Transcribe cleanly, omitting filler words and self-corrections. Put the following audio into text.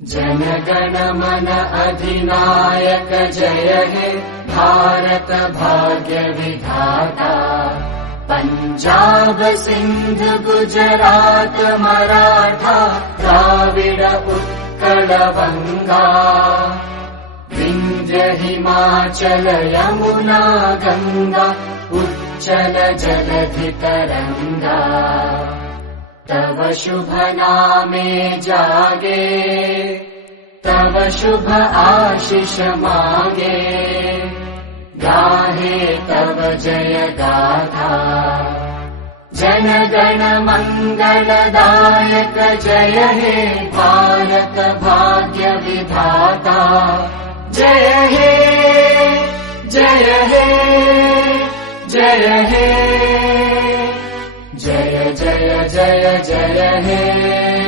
जनगण मन अधिनायक जय हे भारत भाग्य विधाता। पंजाब सिंध गुजरात मराठा द्राविड उत्कल बंगा। विंध्य हिमाचल यमुना गंगा उच्चल जलधि तरंगा। तव शुभ नामे जागे तव शुभ आशीष मांगे। गाहे तव जय गाथा जनगण मंगलदायक जय हे भारत भाग्य विधाता। जय हे जय हे जय हे जय जय जय जय हे।